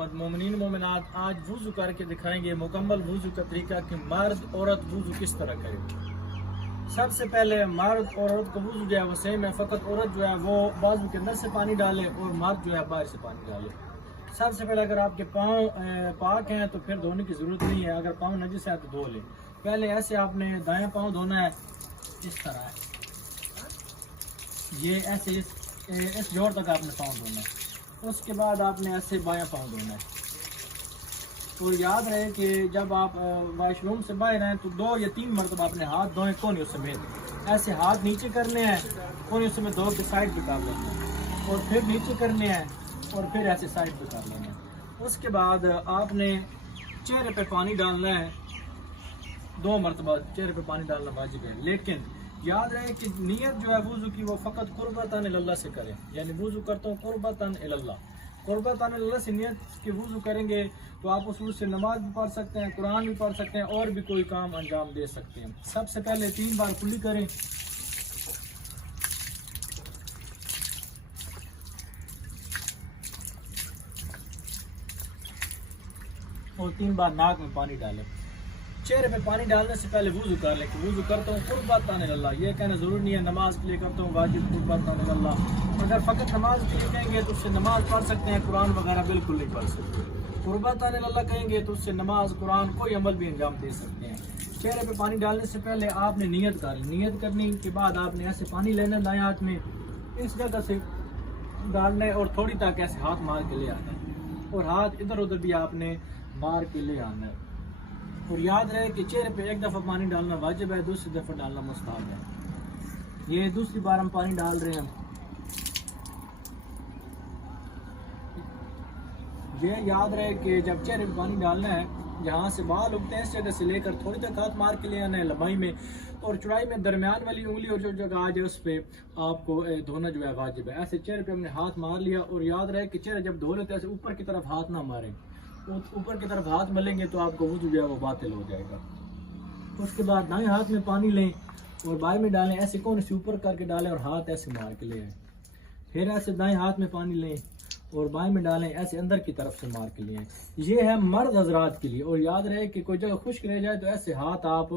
मोमिनीन मोमिनात, आज वुज़ू करके दिखाएंगे मुकम्मल वुज़ू का तरीका कि मर्द औरत वुज़ू किस तरह करे। सबसे पहले मर्द और औरत का वुज़ू जो है वो सेम है, फ़कत औरत जो है वो बाजू के अंदर से पानी डाले और मर्द जो है बाहर से पानी डाले। सबसे पहले अगर आपके पाँव पाक हैं तो फिर धोने की ज़रूरत नहीं है, अगर पाँव नजिस है तो धो लें। पहले ऐसे आपने दायां पाँव धोना है, इस तरह ये ऐसे इस जोड़ तक आपने पाँव धोना है। उसके बाद आपने ऐसे बायां पाँव धोना है। तो याद रहे कि जब आप वॉशरूम से बाहर आए तो 2 या 3 मरतबा अपने हाथ धोएं कोने समेत। ऐसे हाथ नीचे करने हैं, कोने समेत धो के साइड पे कर लेना है, और फिर नीचे करने हैं और फिर ऐसे साइड पे कर लेना है। उसके बाद आपने चेहरे पे पानी डालना है, 2 मरतबा चेहरे पे पानी डालना वाजिब है। लेकिन याद रहे कि नियत जो है वुज़ू की वो फ़कत कुर्बतन इल्लाह से करें, यानी वुज़ू करता हूँ कुर्बतन इल्लाह। कुर्बतन इल्लाह से नियत के वुज़ू करेंगे तो आप उस वुज़ू से नमाज भी पढ़ सकते हैं, कुरान भी पढ़ सकते हैं और भी कोई काम अंजाम दे सकते हैं। सबसे पहले 3 बार कुल्ली करें, और 3 बार नाक में पानी डालें। चेहरे पे पानी डालने से पहले वुज़ू कर लें कि वुज़ू करता हूँ कुर्बतन इल्लाह। ये कहना ज़रूरी नहीं है नमाज के लिए करता हूँ वाजिब कुर्बतन इल्लाह। अगर फ़कत नमाज के लिए कहेंगे तो उससे नमाज पढ़ सकते हैं, कुरान वगैरह बिल्कुल नहीं पढ़ सकते। कुर्बतन इल्लाह कहेंगे तो उससे नमाज कुरान कोई अमल भी अंजाम दे सकते हैं। चेहरे पे पानी डालने से पहले आपने नियत कर ली, नियत करने के बाद आपने ऐसे पानी लेना दाएं हाथ में, इस जगह से डालना है और थोड़ी तक ऐसे हाथ मार के ले आना है, और हाथ इधर उधर भी आपने मार के ले आना है। और याद रहे कि चेहरे पे 1 दफ़ा पानी डालना वाजिब है, दूसरी दफ़ा डालना मुस्तहब है। ये दूसरी बार हम पानी डाल रहे हैं। ये याद रहे कि जब चेहरे पे पानी डालना है, जहाँ से बाल उगते हैं इस जगह से लेकर थोड़ी तक हाथ मार के ले आना है लंबाई में, और चौड़ाई में दरमियान वाली उंगली और जो जगह आ जाए उस पर आपको धोना जो है वाजिब है। ऐसे चेहरे पे हमने हाथ मार लिया, और याद रहे कि चेहरे जब धो लेते हैं ऐसे ऊपर की तरफ हाथ ना मारें, ऊपर की तरफ हाथ मलेंगे तो आपको वुज़ू जो है वो बातिल हो जाएगा। उसके बाद दाएं हाथ में पानी लें और बाएं में डालें, ऐसे कोने से ऊपर करके डालें और हाथ ऐसे मार के ले आए। फिर ऐसे दाएं हाथ में पानी लें और बाएं में डालें, ऐसे अंदर की तरफ से मार के ले आए। ये है मर्द हजरात के लिए। और याद रहे कि कोई जगह खुश्क रह जाए तो ऐसे हाथ आप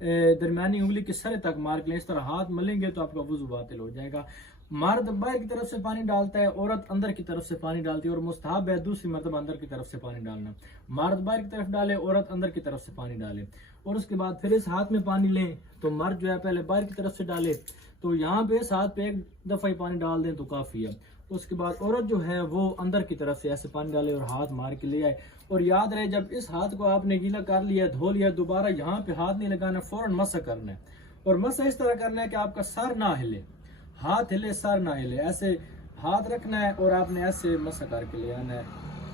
दरमियानी उंगली के सरे तक मार के लें, इस तरह हाथ मलेंगे तो आपका वुज़ू बातिल हो जाएगा। मर्द बाहर की तरफ से पानी डालता है, औरत अंदर की तरफ से पानी डालती है, और मुस्तहब है दूसरी मरतबा अंदर की तरफ से पानी डालना। मर्द बाहर की तरफ डाले, औरत अंदर की तरफ से पानी डाले। और उसके बाद फिर इस हाथ में पानी लें तो मर्द जो है पहले बाहर की तरफ से डाले, तो यहाँ पे इस हाथ पे 1 दफ़ा ही पानी डाल दें तो काफ़ी है। उसके बाद औरत जो है वो अंदर की तरफ से ऐसे पानी डाले और हाथ मार के ले आए। और याद रहे जब इस हाथ को आपने गीला कर लिया, धो लिया, दोबारा यहाँ पे हाथ नहीं लगाना, फौरन मसा करना है। और मसा इस तरह करना है कि आपका सर ना हिले, हाथ हिले सर ना हिले, ऐसे हाथ रखना है और आपने ऐसे मसा करके ले आना है।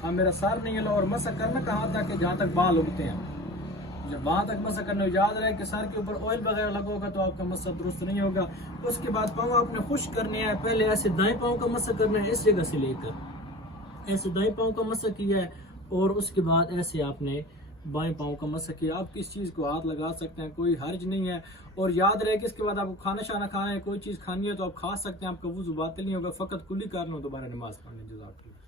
हाँ, मेरा सर नहीं हिला, और मसा करना कहाँ तक कि जहाँ तक बाल उगते हैं, जब वहां तक मसा करना। याद रहे कि सर के ऊपर ऑयल वगैरह लगा होगा तो आपका मसा दुरुस्त नहीं होगा। उसके बाद पाँव आपने खुश्क करने हैं, पहले ऐसे दाएं पाँव का मसा करना है, इस जगह से लेकर ऐसे दाएं पाँव का मसा किया है, और उसके बाद ऐसे आपने बाएं पाँव का मसा किया। आप किस चीज़ को हाथ लगा सकते हैं, कोई हर्ज नहीं है। और याद रहे कि इसके बाद आपको खाना शाना खाना है, कोई चीज़ खानी है तो आप खा सकते हैं, आपका वुज़ू बातिल नहीं होगा। फ़कत कुली करना हो दोबारा नमाज पढ़ने। जज़ाकल्लाह।